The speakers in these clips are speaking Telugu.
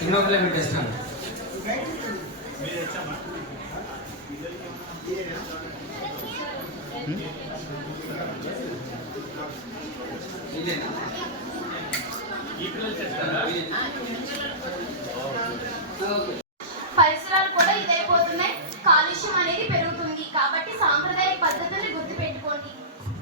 హిమోగ్లోబిన్ టెస్ట్ పరిసరాలు కూడా ఇదైపోతున్నాయి. కాలుష్యం అనేది పెరుగుతుంది. కాబట్టి సాంప్రదాయ పద్ధతుల్ని గుర్తుపెట్టుకోండి.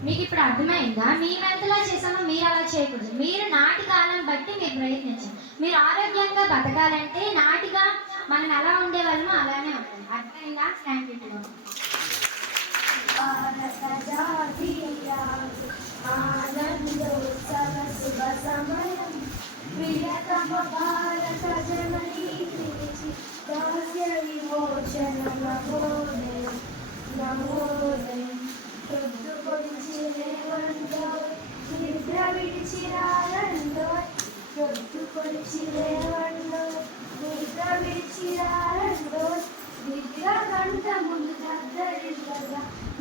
మీకు ఇప్పుడు అర్థమైందా? మేము ఎంతలా చేసామో మీరు అలా చేయకూడదు. మీరు నాటి కాలం బట్టి మీరు ప్రయత్నించండి. మీరు ఆరోగ్యంగా బతకాలంటే నాటిగా మనం ఎలా ఉండేవాళ్ళమో అలానే ఉంటుంది. అర్థమైందా? Thank you.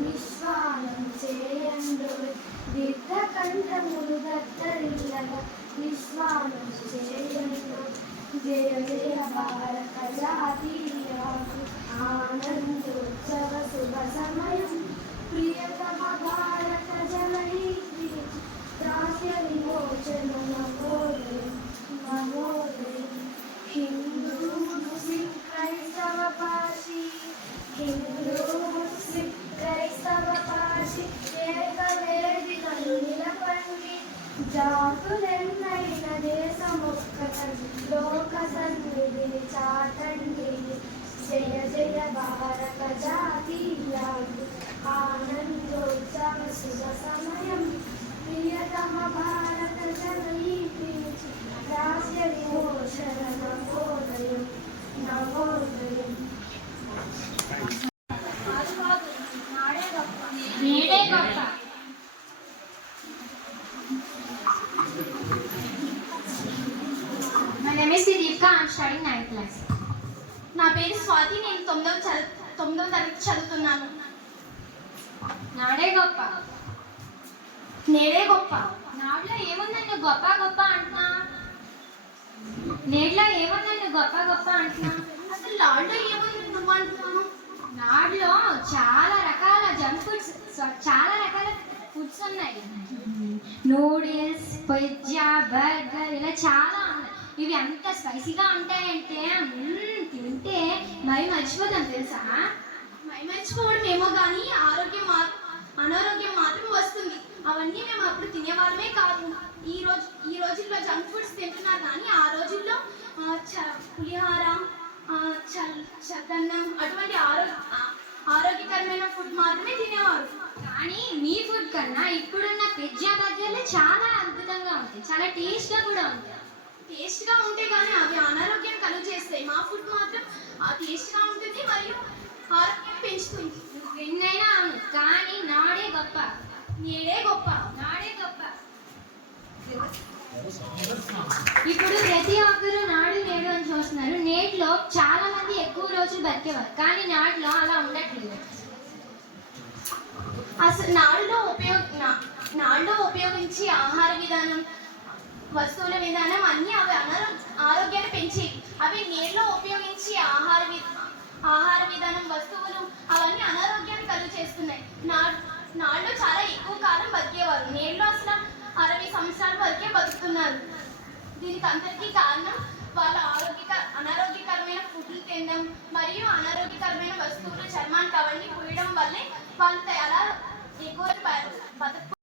నిస్వానం చేయండు దీర్ఘకంఠములు దత్తరిల్లగా నిస్వానం చేయండు. జయ జయ భారత జాతీయ ఆనందోత్సవ శుభ సమయం ప్రియతమ భారత జననీతి దాస్య విమోచన నవోదయం నవోదయం. హిందూ ముస్లిం క్రైస్తవ పార్సీ హిందూ ముస్లిం క్రైస్తవ పార్సీ ఏకవేదికలు నిలపండి. జాతులెన్నైన దేశమొక్కటండి లోక సన్నిధిని చాటండి. జయ జయ భారత జాతీయ ఆనందోత్సవ శుభ సమయం ప్రియతమ భారత జననీతి దాస్య విమోచన నవోదయం నవోదయం. నేడే గొప్ప. My name is Deepika. I'm studying 9th class. నా పేరు స్వాతి. నేను 9వ తరగతి చదువుతున్నాను. నాడే గొప్ప. నేడే గొప్ప. నాడులో ఏముందని నువ్వు గొప్ప గొప్ప అంటున్నా? నేట్లో ఏముందని నువ్వు గొప్ప గొప్ప అంటున్నా? అసలు నాడులో ఏముంది నువ్వు అంటున్నాను? నాడులో చాలా రకాల జంక్ ఫుడ్స్, చాలా రకాల ఫుడ్స్ ఉన్నాయి. నూడిల్స్, పిజ్జా, బర్గర్ ఇలా చాలా ఉన్నాయి. ఇవి అంత స్పైసీగా ఉంటాయంటే తింటే మరి మర్చిపోతాం తెలుసా? మర్చిపోవడం ఏమో కానీ అనారోగ్యం మాత్రం వస్తుంది. అవన్నీ మేము అప్పుడు తినేవాళ్ళమే కాదు. ఈ రోజుల్లో జంక్ ఫుడ్స్ తింటున్నారు కానీ ఆ రోజుల్లో పులిహార, చద్దన్నం అటువంటి ఆరోగ్యకరమైన ఫుడ్ మాత్రమే తినేవారు. కానీ మీ ఫుడ్ కన్నా ఇప్పుడున్న పిజ్జా బర్గర్లు చాలా అద్భుతంగా ఉంటాయి, చాలా టేస్ట్గా కూడా ఉంటాయి. టేస్ట్గా ఉంటే కానీ అవి అనారోగ్యం కలుగు చేస్తాయి. మా ఫుడ్ మాత్రం టేస్ట్గా ఉంటుంది మరియు ఆరోగ్యం పెంచుతుంది. ఎన్నైనా అవును కానీ నాడే గొప్ప. నేడే గొప్ప. నాడే గొప్ప. ఇప్పుడు ప్రతి ఒక్కరు నాడు నేడు అని చూస్తున్నారు. నేటిలో చాలా మంది ఎక్కువ రోజులు బతికేవారు కానీ నాడులో అలా ఉండట్లేదు. అసలు నాడులో ఉపయోగించే ఆహార విధానం, వస్తువుల విధానం అన్నీ అవి ఆరోగ్యాన్ని పెంచేవి. అవి నేరులో ఉపయోగించి ఆహార విధానం, వస్తువులు అవన్నీ అనారోగ్యాన్ని కలుగు చేస్తున్నాయి. నాడులో చాలా ఎక్కువ కాలం బతికేవారు. నేరులో అసలు 60 సంవత్సరాల వరకే బతుకుతున్నారు. దీనికి అంతటికీ కారణం వాళ్ళ అనారోగ్యకరమైన ఫుడ్లు తినడం మరియు అనారోగ్యకరమైన వస్తువులు చర్మానికి అవన్నీ పూయడం వల్లే వాళ్ళు అలా ఎక్కువ బతుకు